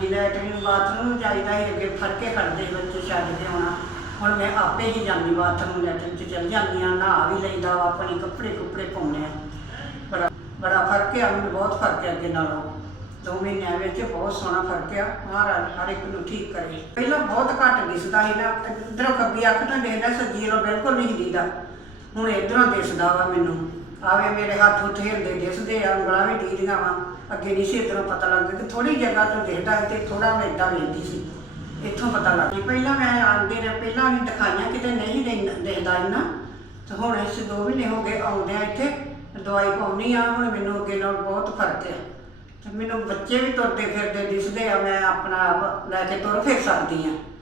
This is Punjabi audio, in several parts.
ਹਾਂਜੀ ਲੈਟਰਿੰਗ ਬਾਥਰੂਮ ਜਾਈਦਾ ਹੀ ਅੱਗੇ ਫੜ ਕੇ ਖੜਦੇ ਬੱਚੇ ਛੱਡ ਕੇ ਆਉਣਾ। ਹੁਣ ਮੈਂ ਆਪੇ ਹੀ ਜਾਂਦੀ ਬਾਥਰੂਮ ਲੈਟਰਿੰਗ 'ਚ ਚਲ ਜਾਂਦੀ ਹਾਂ, ਨਹਾ ਵੀ ਲਈਦਾ ਵਾ, ਆਪਣੇ ਕੱਪੜੇ ਕੁੱਪੜੇ ਪਾਉਂਦੇ ਬੜਾ ਬੜਾ ਫ਼ਰਕ ਆ, ਮੈਨੂੰ ਬਹੁਤ ਫ਼ਰਕ ਆ ਅੱਗੇ ਨਾਲੋਂ। ਦੋ ਮਹੀਨਿਆਂ ਵਿੱਚ ਬਹੁਤ ਸੋਹਣਾ ਫ਼ਰਕ ਆ, ਮਹਾਰਾਜ ਹਰ ਇੱਕ ਨੂੰ ਠੀਕ ਕਰੇ। ਪਹਿਲਾਂ ਬਹੁਤ ਘੱਟ ਦਿਸਦਾ ਸੀ ਨਾ, ਇਧਰੋਂ ਖੱਬੀ ਅੱਖ ਤੋਂ ਦੇਖਦਾ ਸੱਜੀ ਵੱਲੋਂ ਬਿਲਕੁਲ ਨਹੀਂ ਦਿਖਦਾ। ਹੁਣ ਇਧਰੋਂ ਦਿਸਦਾ ਵਾ ਮੈਨੂੰ। ਆਵੇ ਮੇਰੇ ਹੱਥ ਉੱਤੇ ਹਿਲਦੇ ਦਿਸਦੇ ਆ, ਉਂਗਲਾਂ ਵੀ ਢੀਲੀਆਂ ਵਾ। ਅੱਗੇ ਨਹੀਂ ਸੀ ਇਧਰੋਂ ਪਤਾ ਲੱਗਦਾ ਕਿ ਥੋੜੀ ਜਗ੍ਹਾ ਤੋਂ ਦਿਖਦਾ ਸੀ ਤੇ ਥੋੜਾ ਮੈਂ ਏਦਾਂ ਵੇਖਦੀ ਸੀ। ਇੱਥੋਂ ਪਤਾ ਲੱਗ ਪਹਿਲਾਂ ਮੈਂ ਆਉਂਦੇ ਨੇ, ਪਹਿਲਾਂ ਵੀ ਦਿਖਾਈਆਂ, ਕਿਤੇ ਨਹੀਂ ਦਿਖ- ਦਿਖਦਾ ਇੰਨਾ। ਤੇ ਹੁਣ ਇਸ ਦੋ ਮਹੀਨੇ ਹੋ ਗਏ ਆਉਂਦੇ ਆ ਇੱਥੇ ਦਵਾਈ ਪਾਉਣੀ ਆ, ਹੁਣ ਮੈਨੂੰ ਅੱਗੇ ਨਾਲ ਬਹੁਤ ਫ਼ਰਕ ਹੈ ਤੇ ਮੈਨੂੰ ਬੱਚੇ ਵੀ ਤੁਰਦੇ ਫਿਰਦੇ ਦਿਸਦੇ ਆ, ਮੈਂ ਆਪਣਾ ਆਪ ਲੈ ਕੇ ਤੁਰ ਫਿਰ ਸਕਦੀ ਆ।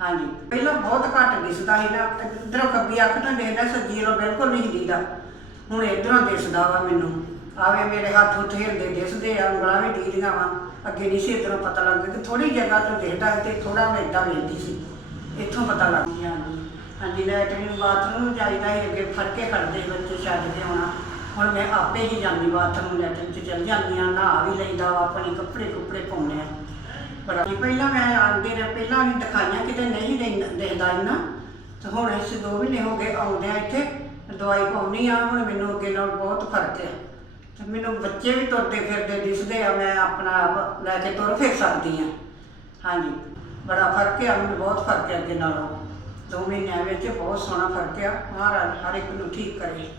ਹਾਂਜੀ। ਪਹਿਲਾਂ ਬਹੁਤ ਘੱਟ ਦਿਸਦਾ ਸੀ ਨਾ, ਇਧਰੋਂ ਖੱਬੀ ਅੱਖ ਤੋਂ ਦੇਖਦਾ ਸੱਜੀ ਵੱਲੋਂ ਬਿਲਕੁਲ ਨਹੀਂ ਦਿਖਦਾ। ਹੁਣ ਇਧਰੋਂ ਦਿਸਦਾ ਵਾ ਮੈਨੂੰ। ਆਵੇ ਮੇਰੇ ਹੱਥ ਉੱਤੇ ਹਿਲਦੇ ਦਿਸਦੇ ਆ, ਉਂਗਲਾਂ ਵੀ ਢੀਲੀਆਂ ਵਾ। ਅੱਗੇ ਨਹੀਂ ਸੀ ਇਧਰੋਂ ਪਤਾ ਲੱਗਦਾ ਕਿ ਥੋੜੀ ਜਗ੍ਹਾ ਤੋਂ ਦੇਖਦਾ ਤੇ ਥੋੜਾ ਮੈਂ ਏਦਾਂ ਵੇਖਦੀ ਸੀ। ਇੱਥੋਂ ਪਤਾ ਲੱਗ ਗਿਆ। ਹਾਂਜੀ ਹਾਂਜੀ ਲੈਟਰਿੰਗ ਬਾਥਰੂਮ ਜਾਈਦਾ ਹੀ ਅੱਗੇ ਫੜ ਕੇ ਖੜਦੇ ਸੀ ਬੱਚੇ ਛੱਡ ਕੇ ਆਉਣਾ। ਹੁਣ ਮੈਂ ਆਪੇ ਹੀ ਜਾਂਦੀ ਬਾਥਰੂਮ ਲੈਟਰਿੰਗ 'ਚ ਚਲ ਜਾਂਦੀ ਹਾਂ ਨਹਾ ਵੀ ਲਈਦਾ ਵਾ, ਆਪਣੇ ਕੱਪੜੇ ਕੁੱਪੜੇ ਪਾਉਂਦੇ ਆ। ਬੜਾ। ਪਹਿਲਾਂ ਮੈਂ ਆਉਂਦੇ ਨੇ ਪਹਿਲਾਂ ਵੀ ਦਿਖਾਈਆਂ, ਕਿਤੇ ਨਹੀਂ ਦਿਖ- ਇੰਨਾ। ਤੇ ਹੁਣ ਇਸ ਦੋ ਮਹੀਨੇ ਹੋ ਗਏ ਆਉਂਦੇ ਇੱਥੇ ਦਵਾਈ ਪਾਉਣੀ ਆ ਹੁਣ ਮੈਨੂੰ ਅੱਗੇ ਨਾਲ ਬਹੁਤ ਫ਼ਰਕ ਹੈ ਤੇ ਮੈਨੂੰ ਬੱਚੇ ਵੀ ਤੁਰਦੇ ਫਿਰਦੇ ਦਿਸਦੇ ਆ, ਮੈਂ ਆਪਣਾ ਆਪ ਲੈ ਕੇ ਤੁਰ ਫਿਰ ਸਕਦੀ ਆ ਹਾਂਜੀ, ਬੜਾ ਫ਼ਰਕ ਆ, ਮੈਨੂੰ ਬਹੁਤ ਫ਼ਰਕ ਹੈ ਅੱਗੇ ਨਾਲੋਂ। ਦੋ ਮਹੀਨਿਆਂ ਵਿੱਚ ਬਹੁਤ ਸੋਹਣਾ ਫ਼ਰਕ ਆ, ਮਹਾਰਾਜ ਹਰ ਇੱਕ ਨੂੰ ਠੀਕ ਕਰੇ।